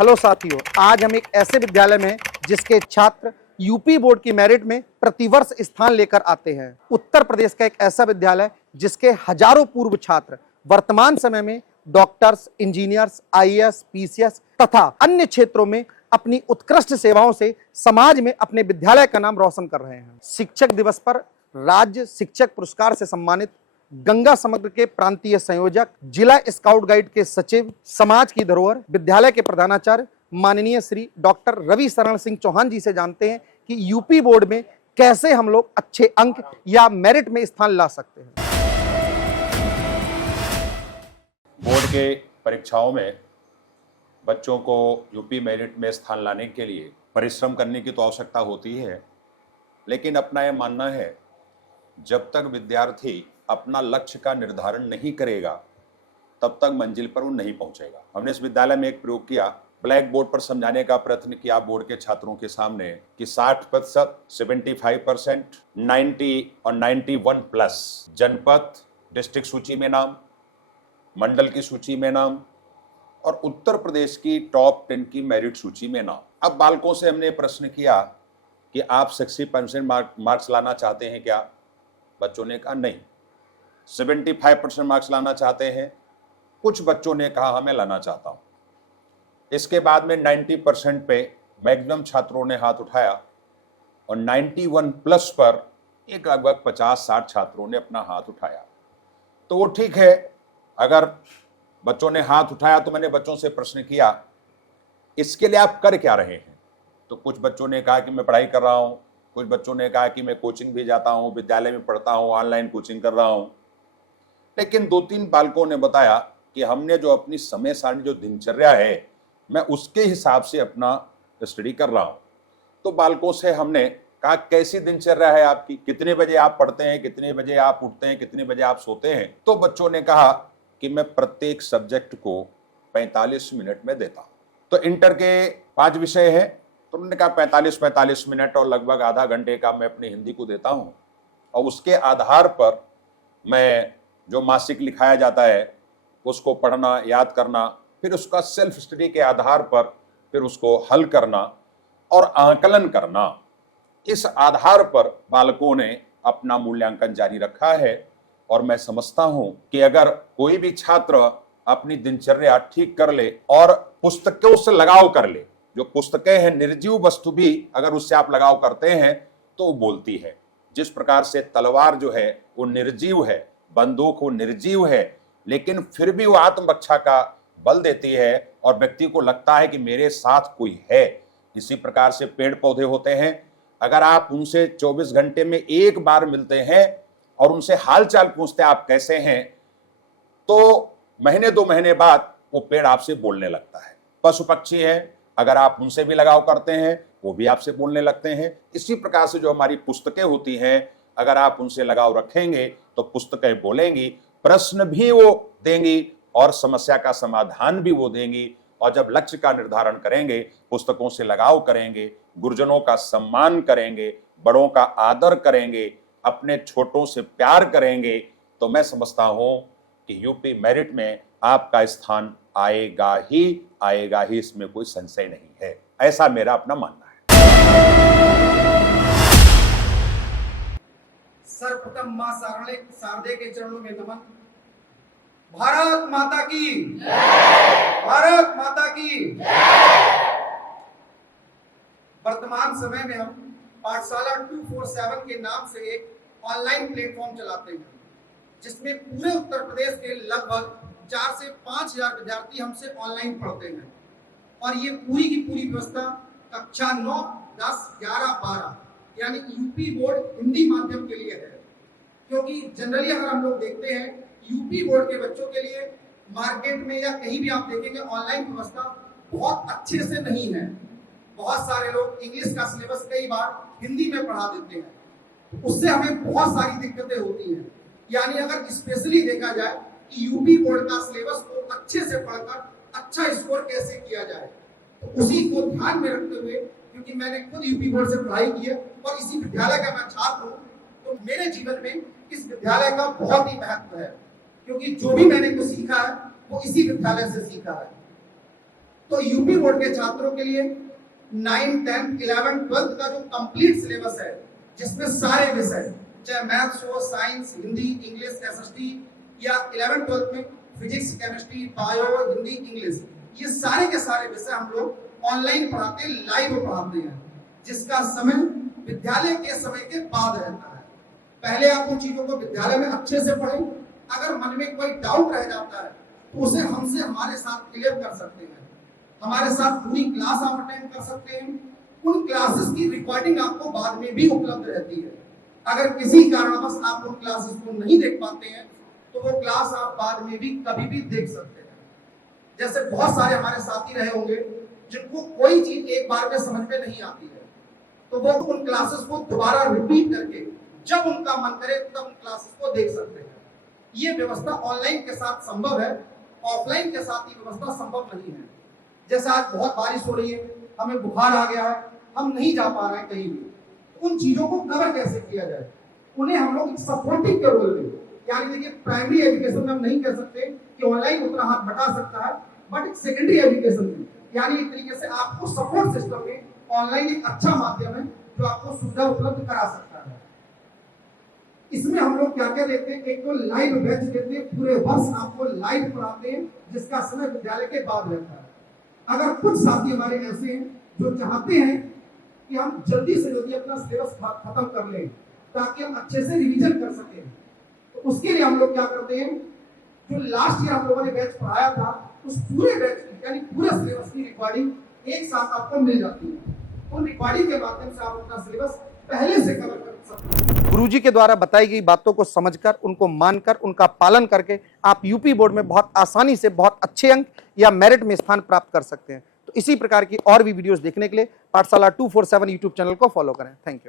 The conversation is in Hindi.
हेलो साथियों, आज हम एक ऐसे विद्यालय में जिसके छात्र यूपी बोर्ड की मेरिट में प्रतिवर्ष स्थान लेकर आते हैं। उत्तर प्रदेश का एक ऐसा विद्यालय जिसके हजारों पूर्व छात्र वर्तमान समय में डॉक्टर्स, इंजीनियर्स, आईएएस, पीसीएस तथा अन्य क्षेत्रों में अपनी उत्कृष्ट सेवाओं से समाज में अपने विद्यालय का नाम रोशन कर रहे हैं। शिक्षक दिवस पर राज्य शिक्षक पुरस्कार से सम्मानित गंगा समग्र के प्रांतीय संयोजक, जिला स्काउट गाइड के सचिव, समाज की धरोहर विद्यालय के प्रधानाचार्य माननीय श्री डॉक्टर रवि शरण सिंह चौहान जी से जानते हैं कि यूपी बोर्ड में कैसे हम लोग अच्छे अंक या मेरिट में स्थान ला सकते हैं। बोर्ड के परीक्षाओं में बच्चों को यूपी मेरिट में स्थान लाने के लिए परिश्रम करने की तो आवश्यकता होती है, लेकिन अपना यह मानना है जब तक विद्यार्थी अपना लक्ष्य का निर्धारण नहीं करेगा तब तक मंजिल पर वो नहीं पहुंचेगा। हमने इस विद्यालय में एक प्रयोग किया, ब्लैक बोर्ड पर समझाने का प्रयत्न किया बोर्ड के छात्रों के सामने कि 60%, 75%, 90 और 91 प्लस जनपद, डिस्ट्रिक्ट सूची में नाम, मंडल की सूची में नाम और उत्तर प्रदेश की टॉप 10 की मेरिट सूची में नाम। अब बालकों से हमने प्रश्न किया कि आप 60% मार्क्स लाना चाहते हैं क्या? बच्चों ने कहा नहीं। 75% मार्क्स लाना चाहते हैं? कुछ बच्चों ने कहा हाँ मैं लाना चाहता हूं। इसके बाद में 90% पे मैक्सिमम छात्रों ने हाथ उठाया और 91 प्लस पर एक लगभग 50-60 छात्रों ने अपना हाथ उठाया। तो वो ठीक है, अगर बच्चों ने हाथ उठाया तो मैंने बच्चों से प्रश्न किया इसके लिए आप कर क्या रहे हैं? तो कुछ बच्चों ने कहा कि मैं पढ़ाई कर रहा हूं, कुछ बच्चों ने कहा कि मैं कोचिंग भी जाता हूं, विद्यालय में पढ़ता हूं, ऑनलाइन कोचिंग कर रहा हूं। लेकिन 2-3 बालकों ने बताया कि हमने जो अपनी समय सारणी, जो दिनचर्या है, मैं उसके हिसाब से अपना स्टडी कर रहा हूं। तो बालकों से हमने कहा कैसी दिनचर्या है आपकी, कितने बजे आप पढ़ते हैं, कितने बजे आप उठते हैं, कितने बजे आप सोते हैं? तो बच्चों ने कहा कि मैं प्रत्येक सब्जेक्ट को 45 मिनट में देता हूं। तो इंटर के 5 विषय हैं, तो उन्होंने कहा 45 मिनट और लगभग आधा घंटे का मैं अपनी हिंदी को देता हूं और उसके आधार पर मैं जो मासिक लिखाया जाता है उसको पढ़ना, याद करना, फिर उसका सेल्फ स्टडी के आधार पर फिर उसको हल करना और आकलन करना। इस आधार पर बालकों ने अपना मूल्यांकन जारी रखा है और मैं समझता हूं कि अगर कोई भी छात्र अपनी दिनचर्या ठीक कर ले और पुस्तकों से लगाव कर ले, जो पुस्तकें हैं निर्जीव वस्तु भी अगर उससे आप लगाव करते हैं तो वो बोलती है। जिस प्रकार से तलवार जो है वो निर्जीव है, बंदूक वो निर्जीव है, लेकिन फिर भी वो आत्मरक्षा का बल देती है और व्यक्ति को लगता है कि मेरे साथ कोई है। इसी प्रकार से पेड़ पौधे होते हैं, अगर आप उनसे 24 घंटे में एक बार मिलते हैं और उनसे हालचाल पूछते हैं आप कैसे हैं, तो महीने 2 महीने बाद वो पेड़ आपसे बोलने लगता है। पशु पक्षी है, अगर आप उनसे भी लगाव करते हैं वो भी आपसे बोलने लगते हैं। इसी प्रकार से जो हमारी पुस्तकें होती हैं, अगर आप उनसे लगाव रखेंगे तो पुस्तकें बोलेंगी, प्रश्न भी वो देंगी और समस्या का समाधान भी वो देंगी। और जब लक्ष्य का निर्धारण करेंगे, पुस्तकों से लगाव करेंगे, गुरुजनों का सम्मान करेंगे, बड़ों का आदर करेंगे, अपने छोटों से प्यार करेंगे, तो मैं समझता हूं कि यूपी मेरिट में आपका स्थान आएगा ही आएगा ही, इसमें कोई संशय नहीं है। ऐसा मेरा अपना मानना है। सर्वप्रथम मां शारदे के चरणों में नमन। भारत माता की जय। भारत माता की जय। वर्तमान समय में हम पाठशाला 247 के नाम से एक ऑनलाइन प्लेटफॉर्म चलाते हैं, जिसमें पूरे उत्तर प्रदेश के लगभग 4 से 5 हजार विद्यार्थी हमसे ऑनलाइन पढ़ते हैं। और ये पूरी की पूरी व्यवस्था कक्षा 9, 10, 11, 12 यानी यूपी बोर्ड हिंदी माध्यम के लिए है। क्योंकि जनरली अगर हम लोग देखते हैं यूपी बोर्ड के बच्चों के लिए मार्केट में या कहीं भी आप देखेंगे ऑनलाइन व्यवस्था बहुत अच्छे से नहीं है। बहुत सारे लोग इंग्लिश का सिलेबस कई बार हिंदी में पढ़ा देते हैं, तो उससे हमें बहुत सारी दिक्कतें होती हैं। यानी अगर स्पेशली देखा जाए कि यूपी बोर्ड का सिलेबस को अच्छे से पढ़कर अच्छा स्कोर कैसे किया जाए, तो उसी को ध्यान में रखते हुए, क्योंकि मैंने खुद यूपी बोर्ड से पढ़ाई की है और इसी विद्यालय का मैं छात्र हूँ, तो मेरे जीवन में इस विद्यालय का बहुत ही महत्व है। क्योंकि जो भी मैंने कुछ सीखा है वो इसी विद्यालय से सीखा है। तो यूपी बोर्ड के छात्रों के लिए 9, 10, 11, 12 का जो कंप्लीट सिलेबस है, जिसमें सारे विषय चाहे मैथ्स हो, साइंस, हिंदी, इंग्लिश, एसएसटी या 11, 12 में physics, chemistry, bio, Hindi, English, ये सारे के सारे विषय हम लोग ऑनलाइन पढ़ाते हैं, लाइव पढ़ाते हैं, जिसका समय विद्यालय के समय के बाद रहता है। पहले आप उन चीजों को विद्यालय में अच्छे से पढ़ें, अगर मन में कोई डाउट रह जाता है तो उसे हमसे हमारे साथ क्लियर कर सकते हैं। हमारे साथ पूरी क्लास आप अटेंड कर सकते हैं। उन क्लासेस की रिकॉर्डिंग आपको बाद में भी उपलब्ध रहती है। अगर किसी कारणवश आप उन क्लासेस को नहीं देख पाते हैं तो वो क्लास आप बाद में भी कभी भी देख सकते हैं। जैसे बहुत सारे हमारे साथी रहे होंगे जिनको कोई चीज एक बार में समझ में नहीं आती है, तो वो उन क्लासेस को दोबारा रिपीट करके जब उनका मन करे तब उन क्लासेस को देख सकते हैं। ये व्यवस्था ऑनलाइन के साथ संभव है, ऑफलाइन के साथ ये व्यवस्था संभव नहीं है। जैसे आज बहुत बारिश हो रही है, हमें बुखार आ गया है, हम नहीं जा पा रहे हैं कहीं भी, उन चीजों को कवर कैसे किया जाए? उन्हें हम लोग सपोर्टिंग के रोल में, यानी देखिए प्राइमरी एजुकेशन में हम नहीं कह सकते कि ऑनलाइन उतना हाथ बटा सकता है, बट एक सेकेंडरी एजुकेशन में, यानी एक तरीके से आपको सपोर्ट सिस्टम में ऑनलाइन एक अच्छा माध्यम है जो आपको सुविधा उपलब्ध करा सकता है। इसमें हम लोग क्या क्या देते हैं, एक तो लाइव बैच देते हैं, पूरे वर्ष आपको लाइव पढ़ाते हैं, जिसका समय विद्यालय के बाद रहता है। अगर कुछ साथी हमारे ऐसे हैं जो चाहते हैं कि हम जल्दी से जल्दी अपना सिलेबस खत्म कर लें ताकि हम अच्छे से रिवीजन कर सकें, तो उसके लिए हम लोग क्या करते हैं, जो लास्ट ईयर हम लोगों ने बैच पढ़ाया था उस पूरे बैच की यानी पूरे सिलेबस की रिकॉर्डिंग एक साथ आपको मिल जाती है। उन रिकॉर्डिंग के माध्यम से आप अपना सिलेबस पहले से कवर कर सकते हैं। गुरुजी के द्वारा बताई गई बातों को समझकर, उनको मानकर, उनका पालन करके आप यूपी बोर्ड में बहुत आसानी से बहुत अच्छे अंक या मेरिट में स्थान प्राप्त कर सकते हैं। तो इसी प्रकार की और भी वीडियोस देखने के लिए पाठशाला 247 यूट्यूब चैनल को फॉलो करें। Thank you.